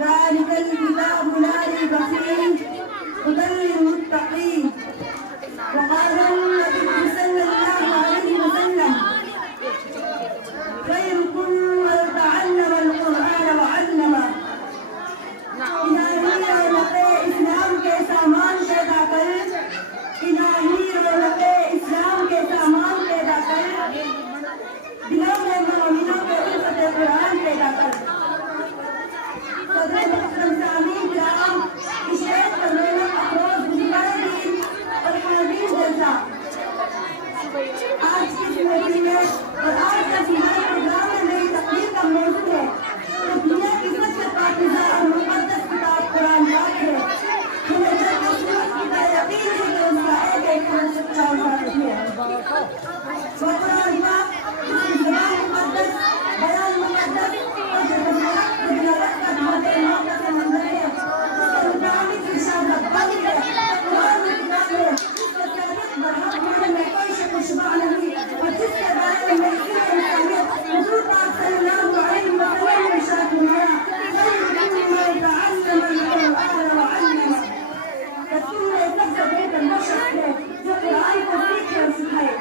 ذلك الكتاب لا ريب فيه هدى للمتقين. وقال النبي صلى الله عليه وسلم خيركم من تعلم القرآن وعلمه. इलाही रौनक़े इस्लाम के सामान पैदा कर, इलाही रौनक़े इस्लाम के सामान पैदा कर, दिलों में मोमिनों के उल्फत कुरान पैदा कर। सदर मुहतरम सामीन किराम, इश्क़ पर रौनक अफरोज़ बुज़ुर्गान-ए-दीन और क़ादिर जलसा आज की ज़िंदगी में और आज का हमारे प्रोग्राम में मेरी तकरीर का मौजूद है। तो दुनिया की सबसे पाकीज़ा और मुक़द्दस किताब कुरान पाक है। मुझे जब उसमें खुदा यकीन है कि उसका एक हर्फ सच्चा और सार्थक है। वो कुरान पाक जिसकी ज़बान मुक़द्दस, बयान मुक़द्दस और जो दिलावत का धागे मौका से मंजर है, उसके मुताबिक इरशाद रब्बानी है। कुरान में किताब है जिसके साबित बरहक होने में कोई शक व शुबा नहीं और जिसके दायरे में इंसानियत हुज़ूर पाक सल्लल्लाहु अलैहि वसल्लम ने इरशाद फरमाया खैरुकुम मन तअल्लम अल-कुरआन व अल्लमह। रसूल सबसे बेहतर वो शख्स है जो कुरान को सीखे और सिखाए।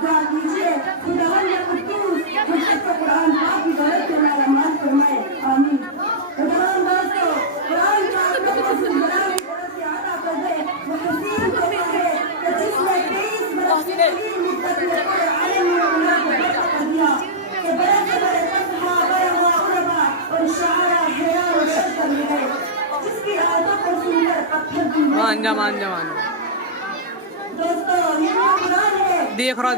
दुआ कीजिए खुदावंद कुद्दूस हम सबको कुरान पाक की दौलत से मालामाल फरमाए, आमीन। मुसलमान दोस्तों, कुरान पाक लोगों से गुनाह की तरफ से अता कर दे। वो हसीन कहता है कि जिसने 23 बरस की तवील मुद्दत में पूरे आलम में गुनाह को बर्बाद कर दिया कि बरकत तस्हा बरवा उरबा और शारा हैरान और शक कर गए, जिसकी आदत को सुनकर पत्थर भी मान जा दोस्तों ये वो कुरान है देख रहा